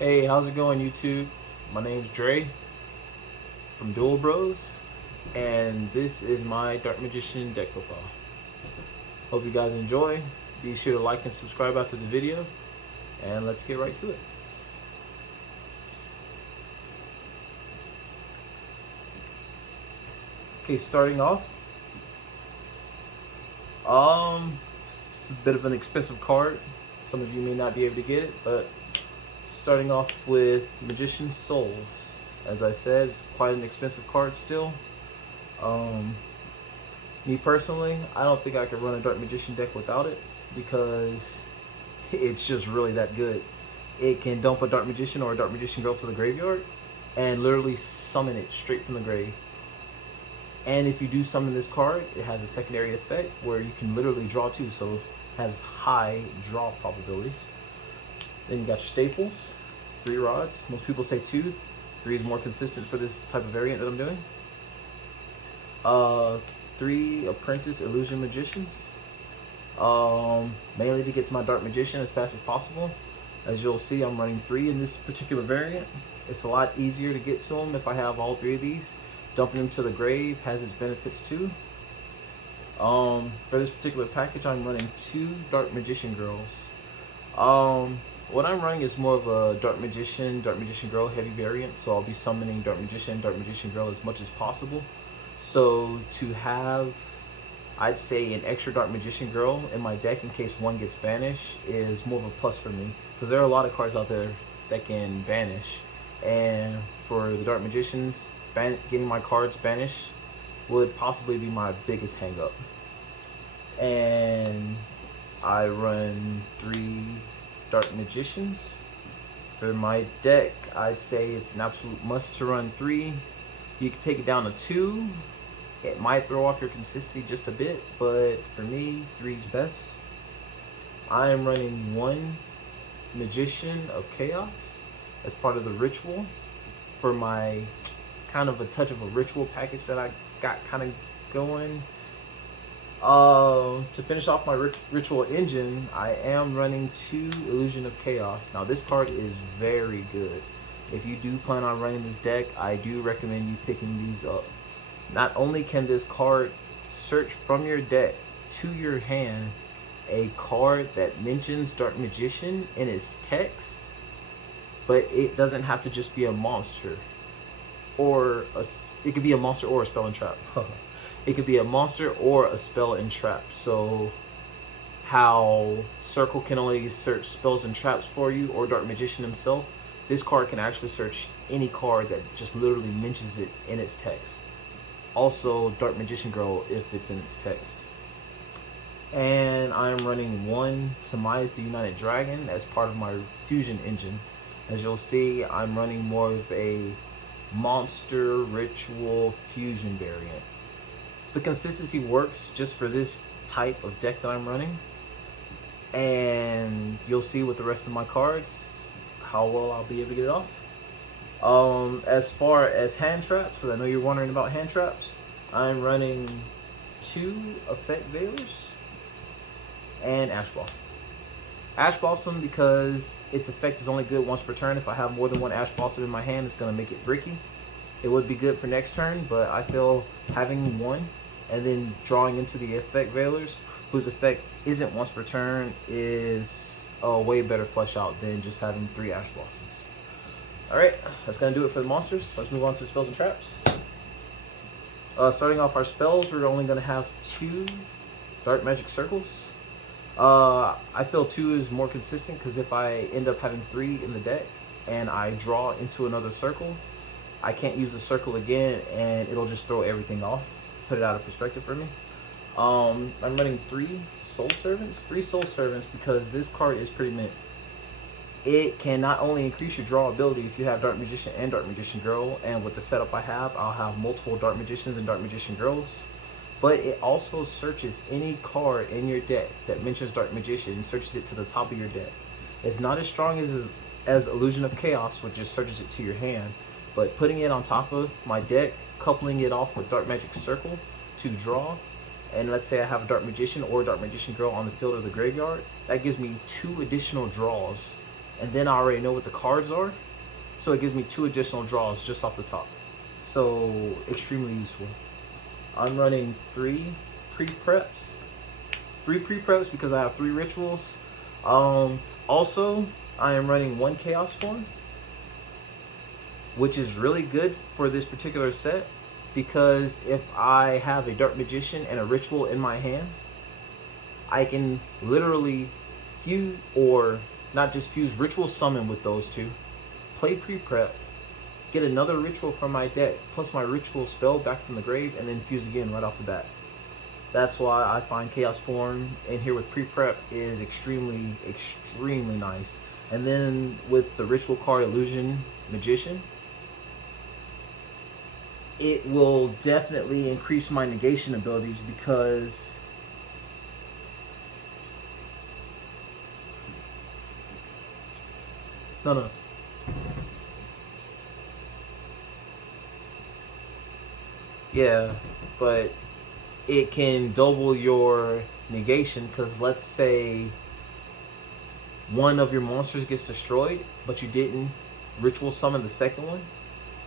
Hey, how's it going, YouTube? My name's Dre from Dual Bros, and this is my Dark Magician deck profile. Hope you guys enjoy. Be sure to like and subscribe after the video, and let's get right to it. Okay, starting off, it's a bit of an expensive card. Some of you may not be able to get it, but starting off with Magician Souls. As I said, it's quite an expensive card still. Me personally, I don't think I could run a Dark Magician deck without it because it's just really that good. It can dump a Dark Magician or a Dark Magician Girl to the graveyard and literally summon it straight from the grave. And if you do summon this card, it has a secondary effect where you can literally draw two, so it has high draw probabilities. Then you got your staples, 3 rods. Most people say 2. 3 is more consistent for this type of variant that I'm doing. 3 apprentice illusion magicians, mainly to get to my Dark Magician as fast as possible. As you'll see, I'm running 3 in this particular variant. It's a lot easier to get to them if I have all 3 of these. Dumping them to the grave has its benefits too. For this particular package, I'm running 2 Dark Magician Girls. What I'm running is more of a Dark Magician Girl heavy variant, so I'll be summoning Dark Magician Girl as much as possible. So to have, I'd say, an extra Dark Magician Girl in my deck in case one gets banished is more of a plus for me, because there are a lot of cards out there that can banish, and for the Dark Magicians, getting my cards banished would possibly be my biggest hang up. And I run 3 Dark Magicians. For my deck, I'd say it's an absolute must to run 3. You can take it down to 2. It might throw off your consistency just a bit, but for me, 3 is best. I am running 1 Magician of Chaos as part of the ritual for my kind of a touch of a ritual package that I got kind of going. To finish off my ritual engine, I am running 2 Illusion of Chaos. Now this card is very good. If you do plan on running this deck, I do recommend you picking these up. Not only can this card search from your deck to your hand a card that mentions Dark Magician in its text, but it doesn't have to just be a monster. It could be a monster or a spell and trap. It could be a monster or a spell and trap. So how Circle can only search spells and traps for you, or Dark Magician himself, this card can actually search any card that just literally mentions it in its text. Also Dark Magician Girl if it's in its text. And I'm running 1 Tamias the United Dragon as part of my fusion engine. As you'll see, I'm running more of a monster ritual fusion variant. The consistency works just for this type of deck that I'm running, and you'll see with the rest of my cards how well I'll be able to get it off. As far as hand traps, because I know you're wondering about hand traps, I'm running 2 Effect Veilers and Ash Blossom. Ash Blossom because its effect is only good once per turn. If I have more than 1 Ash Blossom in my hand, it's going to make it bricky. It would be good for next turn, but I feel having 1 and then drawing into the Effect Veilers, whose effect isn't once per turn, is a way better flush out than just having 3 Ash Blossoms. Alright, that's going to do it for the monsters. Let's move on to the spells and traps. Starting off our spells, we're only going to have 2 Dark Magic Circles. I feel 2 is more consistent because if I end up having 3 in the deck and I draw into another circle, I can't use the circle again and it'll just throw everything off, put it out of perspective for me. I'm running 3 Soul Servants. 3 Soul Servants because this card is pretty mint. It can not only increase your draw ability if you have Dark Magician and Dark Magician Girl, and with the setup I have, I'll have multiple Dark Magicians and Dark Magician Girls. But it also searches any card in your deck that mentions Dark Magician and searches it to the top of your deck. It's not as strong as Illusion of Chaos, which just searches it to your hand, but putting it on top of my deck, coupling it off with Dark Magic Circle to draw, and let's say I have a Dark Magician or Dark Magician Girl on the field or the graveyard, that gives me 2 additional draws and then I already know what the cards are, so it gives me 2 additional draws just off the top. So extremely useful. I'm running 3 pre-preps. 3 pre-preps because I have 3 rituals. Also, I am running 1 chaos form, which is really good for this particular set, because if I have a Dark Magician and a ritual in my hand, I can literally fuse, or not just fuse, ritual summon with those 2, play pre-prep, get another ritual from my deck, plus my ritual spell back from the grave, and then fuse again right off the bat. That's why I find Chaos Form in here with pre-prep is extremely, extremely nice. And then with the ritual card Illusion Magician, it will definitely increase my negation abilities, because no. Yeah, but it can double your negation, because let's say one of your monsters gets destroyed, but you didn't ritual summon the second one.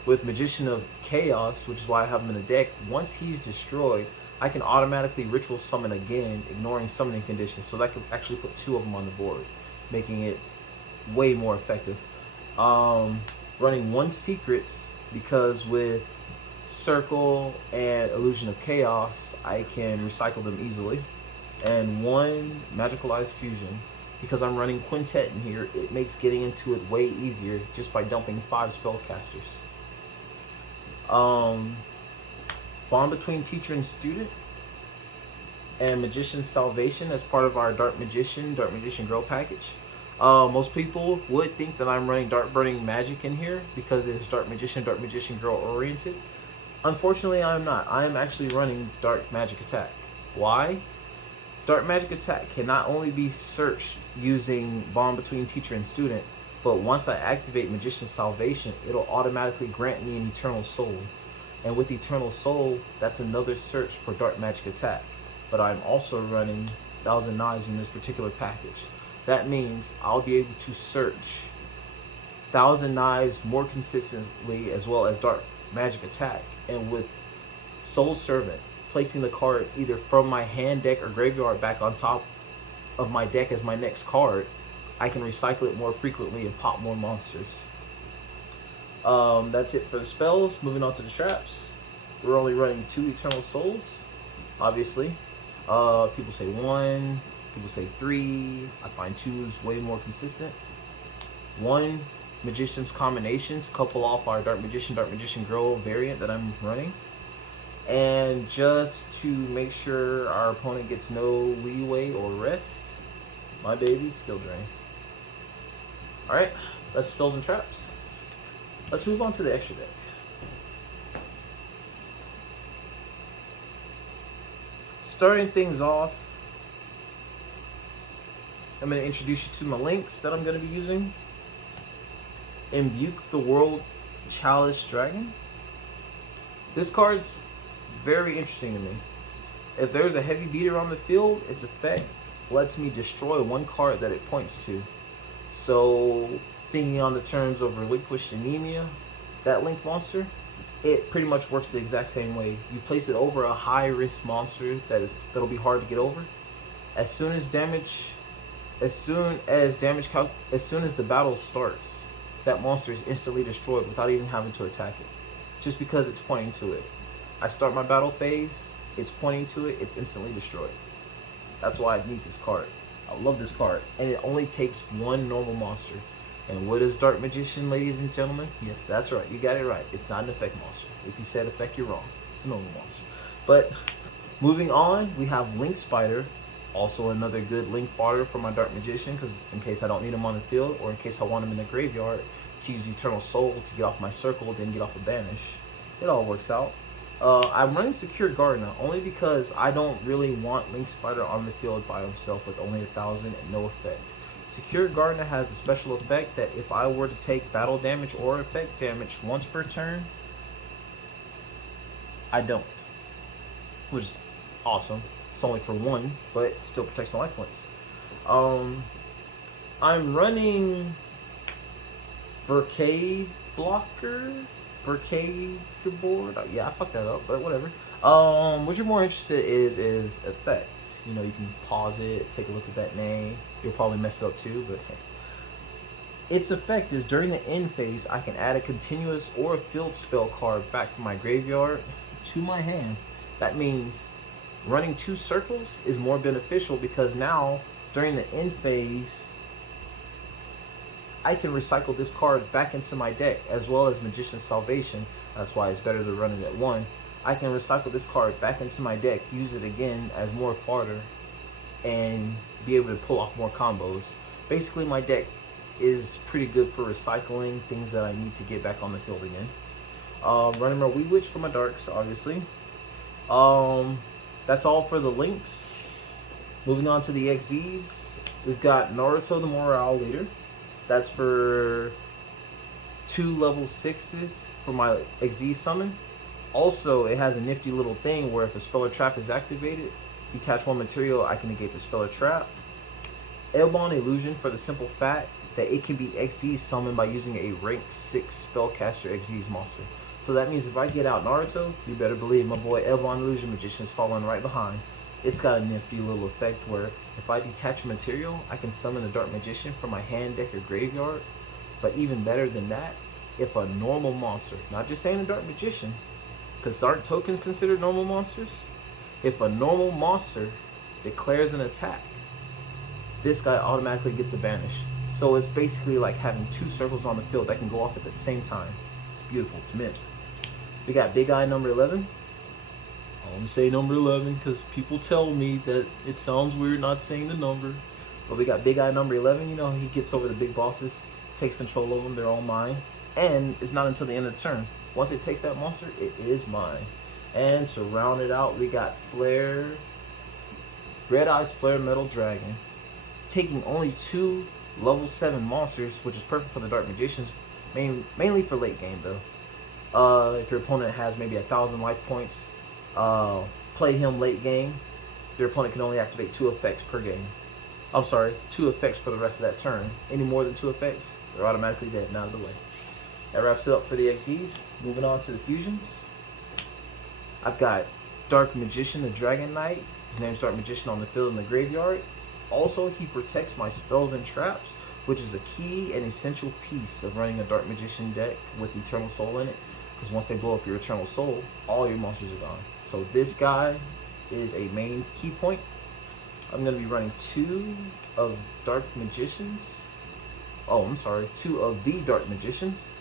With Magician of Chaos, which is why I have him in the deck, once he's destroyed, I can automatically ritual summon again, ignoring summoning conditions. So that could actually put 2 of them on the board, making it way more effective. Running 1 secrets, because with Circle and Illusion of Chaos, I can recycle them easily. And 1 Magicalized Fusion, because I'm running Quintet in here, it makes getting into it way easier just by dumping 5 spellcasters. Bond between teacher and student, and Magician's Salvation as part of our Dark Magician Girl package. Most people would think that I'm running Dark Burning Magic in here because it's Dark Magician Girl oriented. Unfortunately, I am not. I am actually running Dark Magic Attack. Why? Dark Magic Attack can not only be searched using Bond between teacher and student, but once I activate Magician's Salvation, it'll automatically grant me an Eternal Soul. And with Eternal Soul, that's another search for Dark Magic Attack. But I'm also running Thousand Knives in this particular package. That means I'll be able to search Thousand Knives more consistently, as well as Dark Magic Attack. And with Soul Servant, placing the card either from my hand, deck, or graveyard back on top of my deck as my next card, I can recycle it more frequently and pop more monsters. That's it for the spells. Moving on to the traps. We're only running 2 Eternal Souls, obviously. People say 1, people say 3. I find 2 is way more consistent. 1 Magician's Combination to couple off our Dark Magician Girl variant that I'm running. And just to make sure our opponent gets no leeway or rest, my baby, Skill Drain. Alright, that's spells and traps. Let's move on to the extra deck. Starting things off, I'm going to introduce you to my links that I'm going to be using. Imbuke the World Chalice Dragon. This card's very interesting to me. If there's a heavy beater on the field, its effect lets me destroy 1 card that it points to. So, thinking on the terms of Relinquished Anemia, that link monster, it pretty much works the exact same way. You place it over a high risk monster that'll be hard to get over. As soon as the battle starts, that monster is instantly destroyed without even having to attack it, just because it's pointing to it. I start my battle phase, it's pointing to it, it's instantly destroyed. That's why I need this card. I love this card, and it only takes 1 normal monster. And what is Dark Magician, ladies and gentlemen? Yes, that's right, you got it right. It's not an effect monster. If you said effect, you're wrong. It's a normal monster. But moving on, we have Link Spider, also another good link fodder for my Dark Magician, because in case I don't need him on the field, or in case I want him in the graveyard to use Eternal Soul to get off my circle, then get off a banish. It all works out. I'm running Secure Gardener only because I don't really want Link Spider on the field by himself with only 1,000 and no effect. Secure Gardener has a special effect that if I were to take battle damage or effect damage once per turn, I don't, which is awesome. It's only for 1, but it still protects my life points. I'm running Vercade Blocker? Vercade board? Yeah, I fucked that up, but whatever. What you're more interested is effects. You know, you can pause it, take a look at that name. You'll probably mess it up too, but hey. Its effect is during the end phase, I can add a continuous or a field spell card back from my graveyard to my hand. That means running 2 circles is more beneficial because now during the end phase, I can recycle this card back into my deck as well as Magician's Salvation. That's why it's better to run it at 1. I can recycle this card back into my deck, use it again as more fodder, and be able to pull off more combos. Basically, my deck is pretty good for recycling things that I need to get back on the field again. Running my Wee Witch for my darks, obviously. That's all for the links. Moving on to the XZs, we've got Naruto the Morale Leader. That's for 2 level 6s for my XZ summon. Also, it has a nifty little thing where if a spell or trap is activated, detach 1 material, I can negate the spell or trap. Airborne Illusion for the simple fact that it can be XZ summoned by using a rank 6 spellcaster XZ monster. So that means if I get out Naruto, you better believe my boy Airborne Illusion Magician's following right behind. It's got a nifty little effect where if I detach a material, I can summon a Dark Magician from my hand, deck, or graveyard. But even better than that, if a normal monster, not just saying a Dark Magician, because aren't tokens considered normal monsters? If a normal monster declares an attack, this guy automatically gets a banish. So it's basically like having 2 circles on the field that can go off at the same time. It's beautiful, it's mint. We got Big Eye number 11. I want to say number 11 because people tell me that it sounds weird not saying the number. But we got Big Eye number 11. You know, he gets over the big bosses, takes control of them, they're all mine. And it's not until the end of the turn. Once it takes that monster, it is mine. And to round it out, we got Flare, Red Eyes Flare Metal Dragon. Taking only 2 level 7 monsters, which is perfect for the Dark Magicians, mainly for late game though. If your opponent has maybe 1,000 life points, play him late game. Your opponent can only activate 2 effects per game. I'm sorry, 2 effects for the rest of that turn. Any more than 2 effects, they're automatically dead and out of the way. That wraps it up for the XZs. Moving on to the fusions. I've got Dark Magician, the Dragon Knight. His name's Dark Magician on the field in the graveyard. Also, he protects my spells and traps, which is a key and essential piece of running a Dark Magician deck with Eternal Soul in it. Because once they blow up your Eternal Soul, all your monsters are gone. So this guy is a main key point. I'm going to be running 2 of Dark Magicians. Oh, I'm sorry, 2 of the Dark Magicians.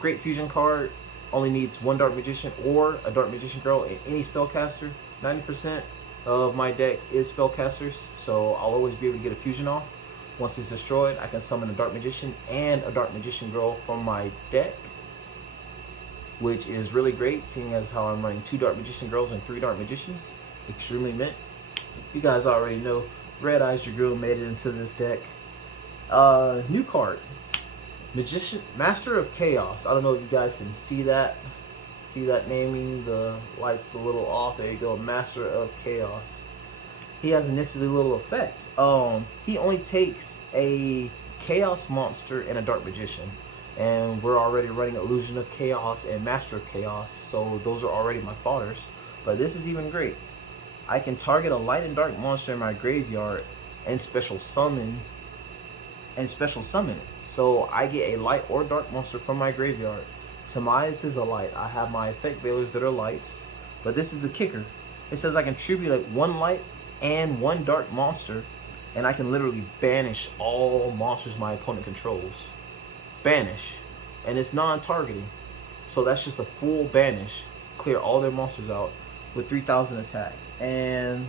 Great fusion card. Only needs 1 Dark Magician or a Dark Magician Girl and any spellcaster. 90% of my deck is spellcasters, so I'll always be able to get a fusion off. Once it's destroyed, I can summon a Dark Magician and a Dark Magician Girl from my deck, which is really great, seeing as how I'm running 2 Dark Magician Girls and 3 Dark Magicians. Extremely mint. You guys already know Red Eyes Dragoon made it into this deck. New card, Magician, Master of Chaos. I don't know if you guys can see that. See that naming? The light's a little off. There you go, Master of Chaos. He has a nifty little effect. He only takes a Chaos monster and a Dark Magician. And we're already running Illusion of Chaos and Master of Chaos, so those are already my fodders. But this is even great. I can target a light and dark monster in my graveyard and special summon it. So I get a light or dark monster from my graveyard. Tamias is a light. I have my effect veilers that are lights, but this is the kicker. It says I can tribute 1 light and 1 dark monster, and I can literally banish all monsters my opponent controls. Banish, and it's non-targeting, so that's just a full banish. Clear all their monsters out with 3,000 attack. And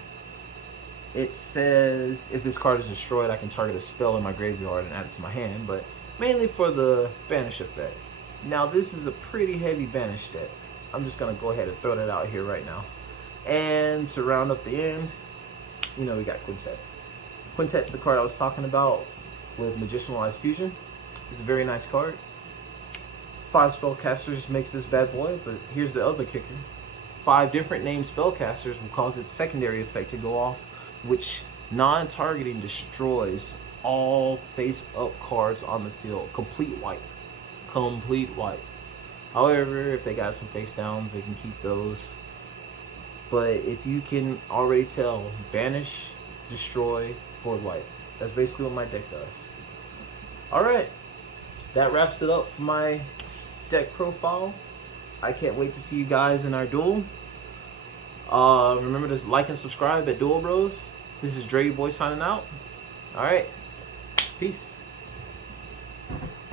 it says if this card is destroyed, I can target a spell in my graveyard and add it to my hand, but mainly for the banish effect. Now this is a pretty heavy banish deck. I'm just gonna go ahead and throw that out here right now. And to round up the end, you know, we got Quintet. Quintet's the card I was talking about with Magicianalized Fusion. It's a very nice card. 5 spellcasters makes this bad boy, but here's the other kicker. 5 different named spellcasters will cause its secondary effect to go off, which non-targeting destroys all face up cards on the field. Complete wipe. Complete wipe. However, if they got some face downs, they can keep those. But if you can already tell, banish, destroy, board wipe. That's basically what my deck does. Alright. That wraps it up for my deck profile. I can't wait to see you guys in our duel. Remember to like and subscribe at Duel Bros. This is Dre Boy signing out. Alright. Peace.